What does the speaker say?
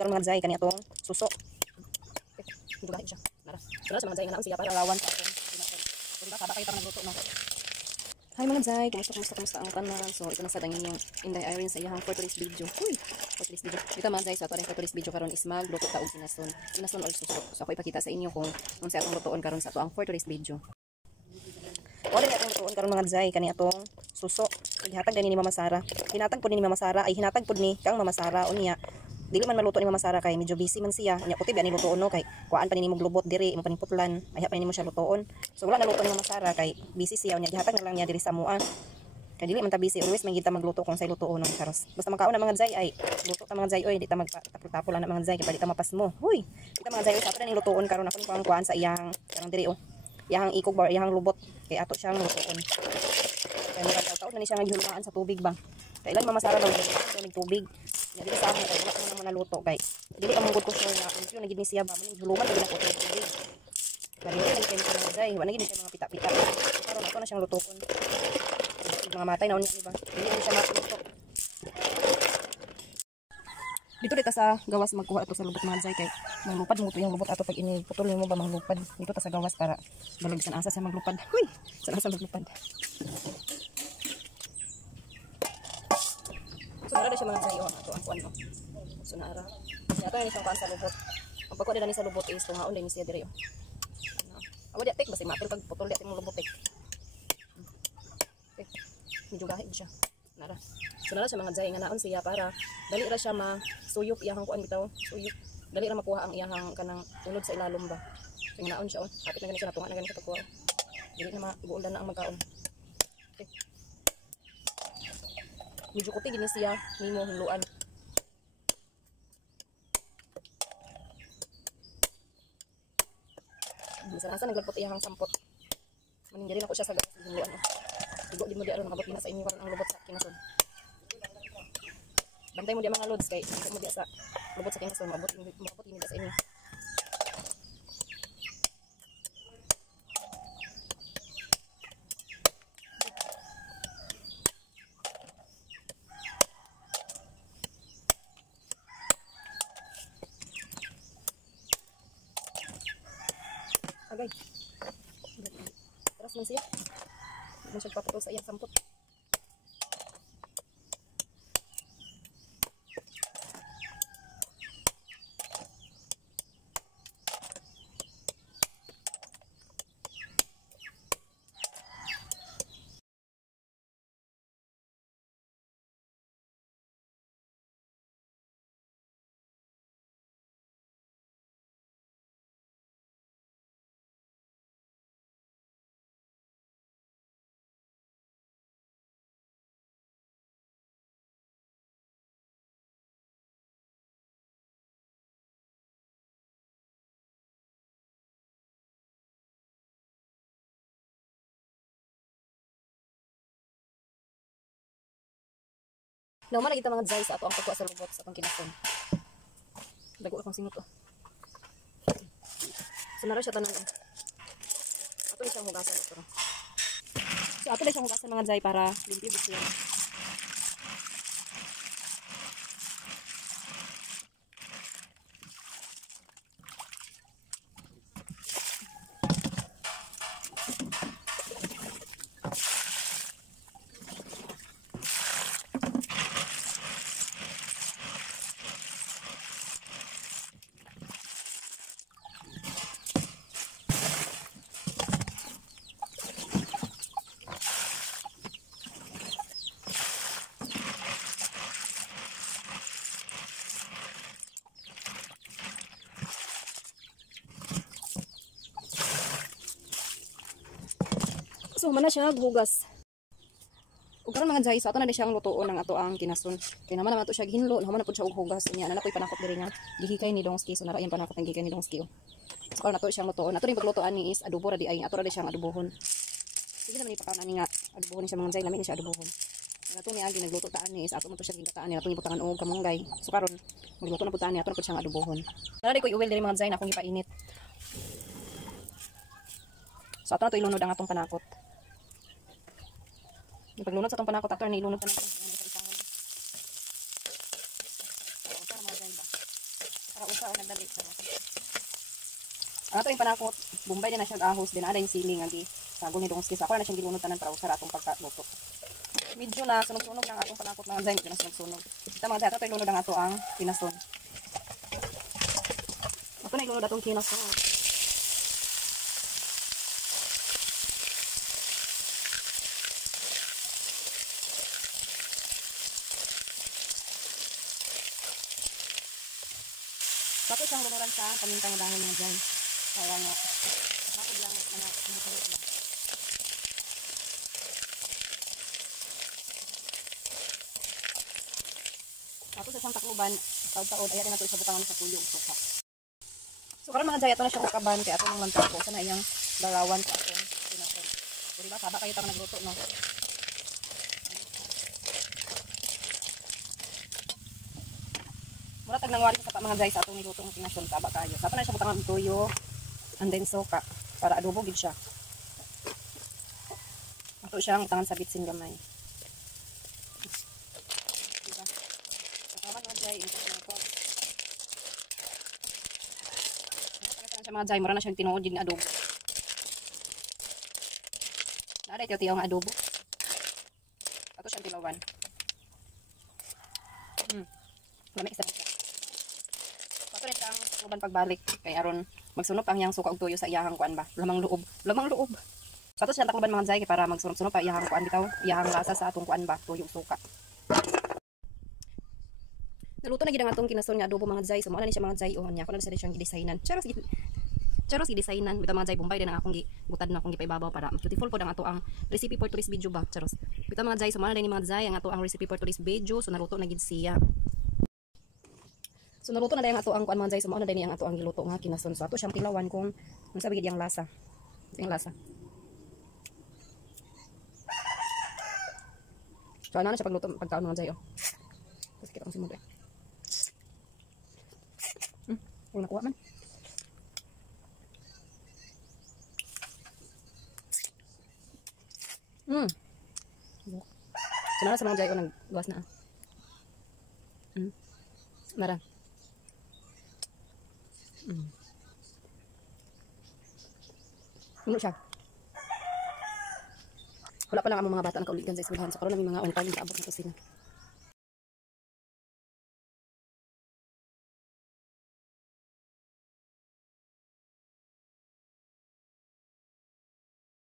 karon mga jay kani atong suso. Ito siya. Nara. Sunod sa mga jay nga naon siya para lawan sa atong kinasol. So diba kada kayo ta nagluto no. Hi mga jay, kumusta ang kanan. So ito na sa dangin yung Inday Irene sa iyang for today's video. Uy, for today's video. Dito mga jay, sa ato rin for today's video karon is magluto ta og kinason. Kinason or suso. So ako ipakita sa inyo kung unsa atong lutoon karon sa ato ang for today's video. Wala na atong lutoon karon mga jay kani atong suso. Gihatag din ni Mama Sara. Hinatag pud ni Mama Sara ay hinatag pud ni kang Mama Sara unya. Dili man maluto ni Mama Sara kay medyo busy man siya. Nya puti ba ni lutoon no kay kuan pa ni mo globot diri mo paniputlan. Ay pa ni mo siya lutoon. So wala na luto ni Mama Sara kay busy siya unya gihatag na lang niya diri sa mua. Kay dili man ta busy always man kita magluto kung say lutoon no karos. Basta makaon na mga jay ay luto ta mga jay oy di ta magtapol na mga jay kay di ta mapas mo. Huy. Kita mga jay sa ning lutoon karon ako ni kuan sa iyang karang diri oh. Iyang ikog bar iyang lubot kay ato siyang lutoon. Kaya magkataon na ni siya nga gihulumaan sa tubig ba. Kay ilan Mama Sara daw ng tubig. Ya dili sa amo kay wala man naluto kay dili ka manggod ko sure nga unsyo na gid ni siya ba maning huluman gid ako tubig. Kaya dili kay mga jay wala gid mga pita-pita. Karon ako na siyang lutoon. Mga matay na unya ba. Dili ni siya matuto. Dito dito sa gawas magkuha ato sa lubot mga jay kay manglupad mo to yung lubot ato pag iniputol mo ba manglupad dito ta sa gawas para balag san asa sa maglupad. Huy, san asa maglupad. So nara siya mga jay ato ang kuan no. So nara. Ato ni siyang kuan sa lubot. Ang pagkuha nila ni sa lubot is tungaon din ni siya diri oh. Awo di atik basta mapil pag putol di atik mo lubot tik. Medyo gahig siya. Nara. So nara siya mga jay nga naon siya para dali ra siya masuyop iyang kuan bitaw. Suyop. Dali ra makuha ang iyang kanang unod sa ilalom ba. So nga naon siya oh. Kapit na gani siya natunga na gani siya pagkuha. Dili na maguuldan na ang magkaon. Okay. Medyo kuti gini siya nimo huluan. Minsan-asa naglagpot iyang sampot. Maning diri na ko siya sa gawas huluan oh. Igo di mo di aron makabot na sa inyo karon ang lubot sa kinason. Bantay mo di mga loads kay mo di sa lubot sa kinason makabot ni sa inyo. Agay. Teras man siya. Hindi siya papatol sa iyang sampot. Naman na kita mga jay sa ato ang pagkuha sa lubot sa atong kinason. Dago akong singot oh. So nara siya tanan. Ato ni siyang hugasan ito. So ato ni siyang hugasan mga jay para limpyo siya. So mana siya naghugas. Ug karon mga jay sa ato na di siyang lutoon ng ato ang kinason. Kay naman ato siya gihinlo, naman na pud siya og hugas niya. Ana koy panakot diri nga gihikay ni Dongski so nara yan panakot ang gihikay ni Dongski. So karon ato siyang lutoon. Ato ring paglutoan ni is adobo ra di ay ato ra di siyang adobohon. Sige naman ipakaon ani nga adobohon ni siya mga jay, lami ni siya adobohon. Ato ni agi nagluto taan ni is ato man to siya gigataan ni ato ibutangan og kamunggay. So karon magluto na pud taan ni ato na pud siyang adobohon. Nara di koy uwel diri mga jay na akong ipainit. So ato na to ilunod ang atong panakot. Paglunod sa itong panakot, ato na ilunod pa natin. pausa o nagdali sa ano to yung panakot, bumbay din na siya ahos, din ada yung siling agi sagol ni dungos kisa. Ako na siyang gilunod tanan para usara atong pagkaluto. Medyo na sunog-sunog ng atong panakot mga zay, medyo na sunog-sunog. Ito mga zay, ito ilunod ang ato ang kinason. Ito na ilunod atong kinason. Tapos siyang lunuran sa pamintang dahon mga zay. Kaya nga, bakit lang mga kumutulot lang. Tapos sa isang takluban, taod-taod, ayatin natin sa butangan sa tuyo. So karon mga jay, ito na siyang ukaban, kaya ito nang mantak ko. Sana iyang dalawan sa akong pinason. So diba, saba kayo tama nagluto, no? Mura tag nangwari sa mga jay sa atong niluto ng pinason, saba kayo. Saba na siya butangan ng tuyo, and then soka, para adobo gid siya. Ato siyang butangan sa bitsin gamay. Diba? Sakaman mga jay, ito na ito. Sa mga jay, mura na siyang tinuod din adobo. Naaday tiyo-tiyo nga adobo. Ato siyang tilawan. Lamig sa pizza. Ato rin siyang uban pagbalik. Kay aron magsunop ang iyang suka og tuyo sa iyahang kuan ba. Lamang loob. Lamang loob. Ato siyang takluban mga jay para magsunop-sunop pa iyahang kuan bitaw. Iyahang lasa sa atong kuan ba. Tuyo suka. Naluto na gid ang atong kinason nga adobo mga jay. So mo na ni siya mga jay o nya. Ko na sa siyang gidesignan. Charos i-designan bitaw mga jay bombay din ang akong gibutad na akong gipaibabaw para beautiful po ang ato ang recipe for today's video ba charos bitaw mga jay sumala din ni mga jay ang ato ang recipe for today's video. So naluto na gid siya, so naluto na din ang ato ang kuan mga jay. So mao na din ang ato ang giluto nga kinason. So ato siyang tilawan kung ano sabi gid yang lasa. Ito yung lasa. So ano na siya pagluto pagkaon mga jay oh. Kasi kita ang simod eh. Kung nakuha man. Senara sa mga jay o nagluwas na. Mara. Ano siya? Wala pa lang ang mga bata nakauligan sa eskwelahan. So karon lang yung mga on time kaabot na kusina.